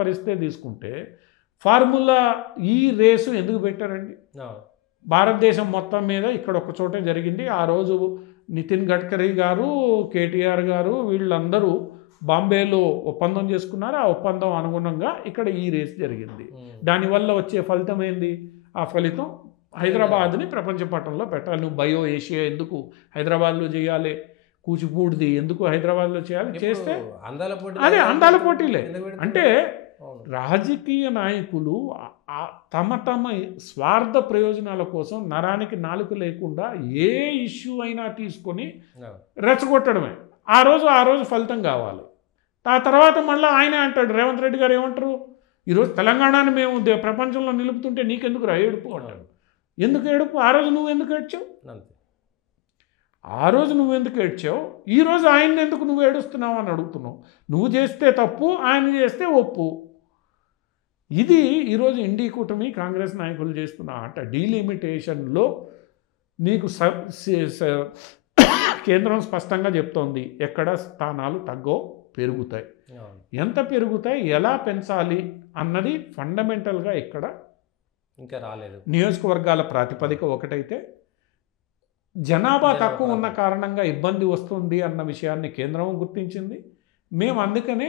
పరిస్థితి తీసుకుంటే ఫార్ములా ఈ రేసు ఎందుకు పెట్టారండి? భారతదేశం మొత్తం మీద ఇక్కడ ఒక చోటే జరిగింది. ఆ రోజు నితిన్ గడ్కరీ గారు, కేటీఆర్ గారు వీళ్ళందరూ బాంబేలో ఒప్పందం చేసుకున్నారు. ఆ ఒప్పందం అనుగుణంగా ఇక్కడ ఈ రేస్ జరిగింది. దానివల్ల వచ్చే ఫలితం ఏంది? ఆ ఫలితం హైదరాబాద్ని ప్రపంచ పటంలో పెట్టాలి. నువ్వు బయో ఏషియా ఎందుకు హైదరాబాద్లో చేయాలి? కూచిపూడిది ఎందుకు హైదరాబాద్లో చేయాలి? చేస్తే అదే అందాల పోటీలే. అంటే రాజకీయ నాయకులు తమ స్వార్థ ప్రయోజనాల కోసం నరానికి నాలుక లేకుండా ఏ ఇష్యూ అయినా తీసుకొని రెచ్చగొట్టడమే. ఆ రోజు ఫలితం కావాలి. ఆ తర్వాత మళ్ళీ ఆయనే అంటాడు, రేవంత్ రెడ్డి గారు ఏమంటారు, ఈరోజు తెలంగాణని మేము ప్రపంచంలో నిలుపుతుంటే నీకెందుకు రా ఏడుపు అంటాడు. ఎందుకు ఏడుపు? ఆ రోజు నువ్వు ఎందుకు ఏడ్చావు? ఆ రోజు నువ్వు ఎందుకు ఏడ్చావు? ఈరోజు ఆయన్ని ఎందుకు నువ్వు ఏడుస్తున్నావు అని అడుగుతున్నావు. నువ్వు చేస్తే తప్పు, ఆయన చేస్తే ఒప్పు. ఇది ఈరోజు ఇండి కూటమి కాంగ్రెస్ నాయకులు చేస్తున్న ఆట. డీలిమిటేషన్లో నీకు కేంద్రం స్పష్టంగా చెప్తోంది, ఎక్కడ స్థానాలు తగ్గో పెరుగుతాయి. ఎంత పెరుగుతాయి, ఎలా పెంచాలి అన్నది ఫండమెంటల్గా ఇక్కడ ఇంకా రాలేదు. నియోజకవర్గాల ప్రాతిపదిక ఒకటైతే జనాభా తక్కువ ఉన్న కారణంగా ఇబ్బంది వస్తుంది అన్న విషయాన్ని కేంద్రం గుర్తించింది. మేము అందుకనే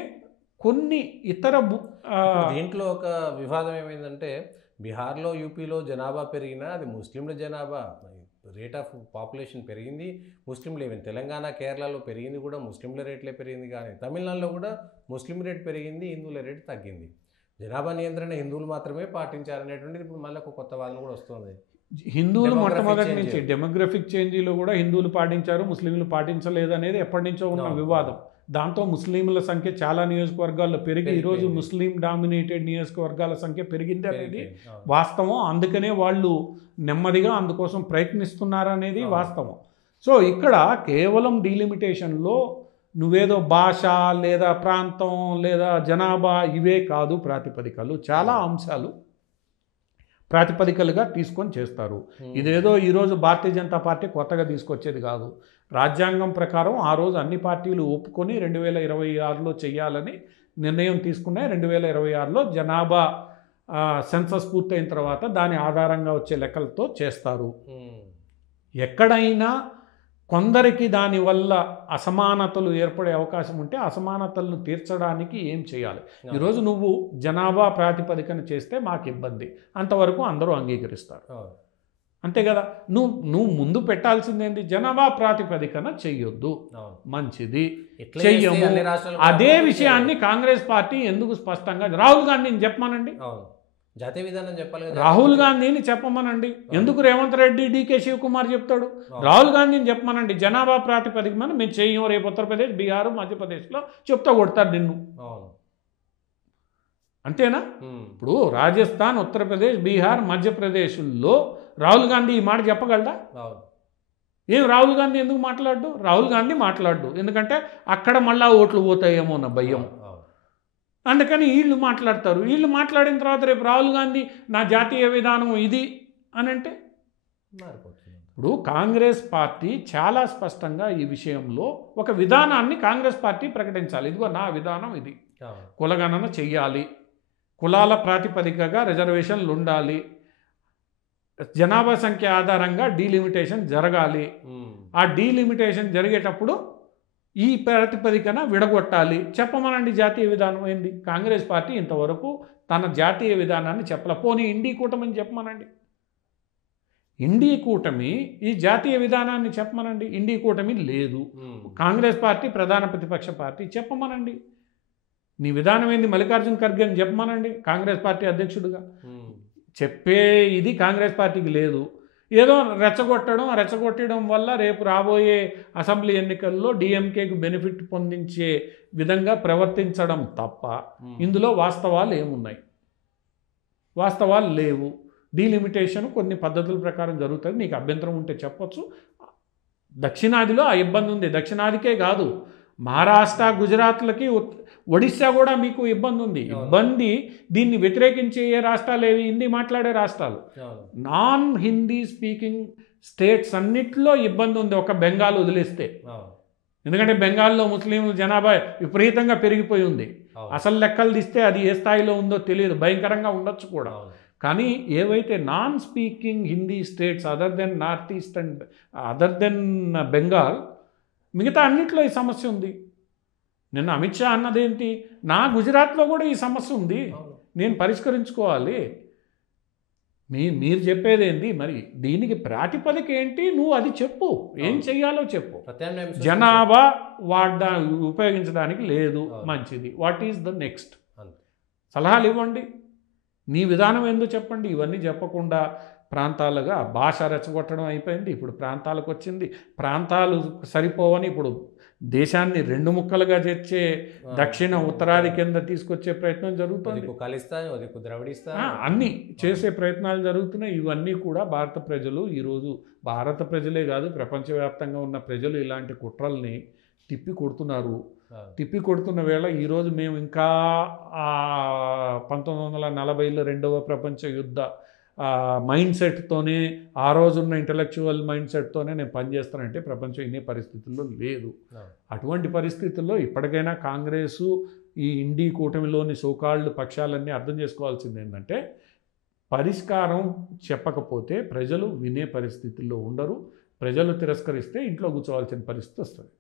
కొన్ని ఇతర దీంట్లో ఒక వివాదం ఏమైందంటే, బీహార్లో యూపీలో జనాభా పెరిగినా అది ముస్లింల జనాభా, రేట్ ఆఫ్ పాపులేషన్ పెరిగింది, ముస్లింలు ఏమైంది. తెలంగాణ కేరళలో పెరిగింది కూడా ముస్లింల రేట్లే పెరిగింది, కానీ తమిళనాడులో కూడా ముస్లిం రేట్ పెరిగింది, హిందువుల రేటు తగ్గింది. జనాభా నియంత్రణ హిందువులు మాత్రమే పాటించారనేటువంటిది ఇప్పుడు మళ్ళీ ఒక కొత్త వాదన కూడా వస్తుంది. హిందువులు మొట్టమొదటి నుంచి డెమోగ్రఫిక్ చేంజ్లో కూడా హిందువులు పాటించారు, ముస్లింలు పాటించలేదు అనేది ఎప్పటి నుంచో ఉన్న వివాదం. దాంతో ముస్లింల సంఖ్య చాలా నియోజకవర్గాల్లో పెరిగి ఈరోజు ముస్లిం డామినేటెడ్ నియోజకవర్గాల సంఖ్య పెరిగింది అనేది వాస్తవం. అందుకనే వాళ్ళు నెమ్మదిగా అందుకోసం ప్రయత్నిస్తున్నారనేది వాస్తవం. సో ఇక్కడ కేవలం డీలిమిటేషన్లో నువ్వేదో భాష లేదా ప్రాంతం లేదా జనాభా ఇవే కాదు ప్రాతిపదికలు, చాలా అంశాలు ప్రాతిపదికలుగా తీసుకొని చేస్తారు. ఇదేదో ఈరోజు భారతీయ జనతా పార్టీ కొత్తగా తీసుకొచ్చేది కాదు. రాజ్యాంగం ప్రకారం ఆ రోజు అన్ని పార్టీలు ఒప్పుకొని 2026లో చేయాలని నిర్ణయం తీసుకున్నాయి. 2026లో జనాభా సెన్సస్ పూర్తయిన తర్వాత దాని ఆధారంగా వచ్చే లెక్కలతో చేస్తారు. ఎక్కడైనా కొందరికి దానివల్ల అసమానతలు ఏర్పడే అవకాశం ఉంటే అసమానతలను తీర్చడానికి ఏం చేయాలి? ఈరోజు నువ్వు జనాభా ప్రాతిపదికన చేస్తే మాకు ఇబ్బంది, అంతవరకు అందరూ అంగీకరిస్తారు, అంతే కదా. నువ్వు ముందు పెట్టాల్సిందేంటి? జనాభా ప్రాతిపదికన చెయ్యొద్దు, మంచిది, చెయ్యము. అదే విషయాన్ని కాంగ్రెస్ పార్టీ ఎందుకు స్పష్టంగా రాహుల్ గాంధీని చెప్పమనండి, జాతీయ విధానం చెప్పాలి, రాహుల్ గాంధీని చెప్పమనండి. ఎందుకు రేవంత్ రెడ్డి, డీకే శివకుమార్ చెప్తాడు? రాహుల్ గాంధీని చెప్పమనండి. జనాభా ప్రాతిపదికన మేము చెయ్యం, రేపు ఉత్తరప్రదేశ్, బీహార్, మధ్యప్రదేశ్లో చెప్తా కొడతారు నిన్ను, అంతేనా? ఇప్పుడు రాజస్థాన్, ఉత్తరప్రదేశ్, బీహార్, మధ్యప్రదేశ్లో రాహుల్ గాంధీ ఈ మాట చెప్పగలడా? ఏం రాహుల్ గాంధీ ఎందుకు మాట్లాడు? రాహుల్ గాంధీ మాట్లాడు, ఎందుకంటే అక్కడ మళ్ళా ఓట్లు పోతాయేమో అన్న భయం. అందుకని వీళ్ళు మాట్లాడతారు. వీళ్ళు మాట్లాడిన తర్వాత రేపు రాహుల్ గాంధీ నా జాతీయ విధానం ఇది అని అంటే ఇప్పుడు కాంగ్రెస్ పార్టీ చాలా స్పష్టంగా ఈ విషయంలో ఒక విధానాన్ని కాంగ్రెస్ పార్టీ ప్రకటించాలి. ఇదిగో నా విధానం ఇది, కులగణన చెయ్యాలి, కులాల ప్రాతిపదికగా రిజర్వేషన్లు ఉండాలి, జనాభా సంఖ్య ఆధారంగా డీలిమిటేషన్ జరగాలి, ఆ డీలిమిటేషన్ జరిగేటప్పుడు ఈ ప్రాతిపదికన విడగొట్టాలి, చెప్పమనండి. జాతీయ విధానం ఏంది? కాంగ్రెస్ పార్టీ ఇంతవరకు తన జాతీయ విధానాన్ని చెప్పలే. పోనీ ఇండి కూటమిని చెప్పమనండి. ఇండి కూటమి ఈ జాతీయ విధానాన్ని చెప్పమనండి. ఇండి కూటమి లేదు, కాంగ్రెస్ పార్టీ ప్రధాన ప్రతిపక్ష పార్టీ, చెప్పమనండి. నీ విధానం ఏంది? మల్లికార్జున ఖర్గే అని చెప్పమనండి, కాంగ్రెస్ పార్టీ అధ్యక్షుడిగా. చెప్పే ఇది కాంగ్రెస్ పార్టీకి లేదు. ఏదో రెచ్చగొట్టడం వల్ల రేపు రాబోయే అసెంబ్లీ ఎన్నికల్లో డిఎంకేకు బెనిఫిట్ పొందించే విధంగా ప్రవర్తించడం తప్ప ఇందులో వాస్తవాలు ఏమున్నాయి? వాస్తవాలు లేవు. డీలిమిటేషన్ కొన్ని పద్ధతుల ప్రకారం జరుగుతుంది, నీకు అభ్యంతరం ఉంటే చెప్పొచ్చు. దక్షిణాదిలో ఆ ఇబ్బంది ఉంది. దక్షిణాదికే కాదు, మహారాష్ట్ర, గుజరాత్లకి, ఒడిశా కూడా మీకు ఇబ్బంది ఉంది. ఇబ్బంది దీన్ని వ్యతిరేకించే ఏ రాష్ట్రాలు ఏవి? హిందీ మాట్లాడే రాష్ట్రాలు, నాన్ హిందీ స్పీకింగ్ స్టేట్స్ అన్నిట్లో ఇబ్బంది ఉంది, ఒక బెంగాల్ వదిలేస్తే. ఎందుకంటే బెంగాల్లో ముస్లింల జనాభా విపరీతంగా పెరిగిపోయి ఉంది. అసలు లెక్కలు తీస్తే అది ఏ స్థాయిలో ఉందో తెలియదు, భయంకరంగా ఉండొచ్చు కూడా. కానీ ఏవైతే non speaking Hindi states other than north east and other than Bengal, మిగతా అన్నింటిలో ఈ సమస్య ఉంది. నిన్న అమిత్ షా అన్నదేంటి, నా గుజరాత్లో కూడా ఈ సమస్య ఉంది, నేను పరిష్కరించుకోవాలి. మీరు చెప్పేదేంటి మరి, దీనికి ప్రాతిపదిక ఏంటి, నువ్వు అది చెప్పు, ఏం చెయ్యాలో చెప్పు. జనాభా ఉపయోగించడానికి లేదు, మంచిది, వాట్ ఈజ్ ద నెక్స్ట్, సలహాలు ఇవ్వండి, నీ విధానం ఏందో చెప్పండి. ఇవన్నీ చెప్పకుండా ప్రాంతాలుగా భాష రెచ్చగొట్టడం అయిపోయింది. ఇప్పుడు ప్రాంతాలకు వచ్చింది, ప్రాంతాలు సరిపోవని ఇప్పుడు దేశాన్ని 2 ముక్కలుగా చేర్చే దక్షిణ ఉత్తరాది కింద తీసుకొచ్చే ప్రయత్నం జరుగుతుంది. అన్నీ చేసే ప్రయత్నాలు జరుగుతున్నాయి. ఇవన్నీ కూడా భారత ప్రజలు ఈరోజు, భారత ప్రజలే కాదు ప్రపంచవ్యాప్తంగా ఉన్న ప్రజలు ఇలాంటి కుట్రల్ని తిప్పి కొడుతున్నారు. తిప్పి కొడుతున్న వేళ ఈరోజు మేము ఇంకా 1940లో 2వ ప్రపంచ యుద్ధ మైండ్ సెట్తోనే, ఆ రోజున్న ఇంటలెక్చువల్ మైండ్ సెట్తోనే నేను పనిచేస్తానంటే ప్రపంచం ఇన్ని పరిస్థితుల్లో లేదు. అటువంటి పరిస్థితుల్లో ఇప్పటికైనా కాంగ్రెసు, ఈ ఇండి కూటమిలోని సోకాల్డ్ పక్షాలన్నీ అర్థం చేసుకోవాల్సింది ఏంటంటే, పరిష్కారం చెప్పకపోతే ప్రజలు వినే పరిస్థితుల్లో ఉండరు, ప్రజలు తిరస్కరిస్తే ఇంట్లో కూర్చోవాల్సిన పరిస్థితి వస్తుంది.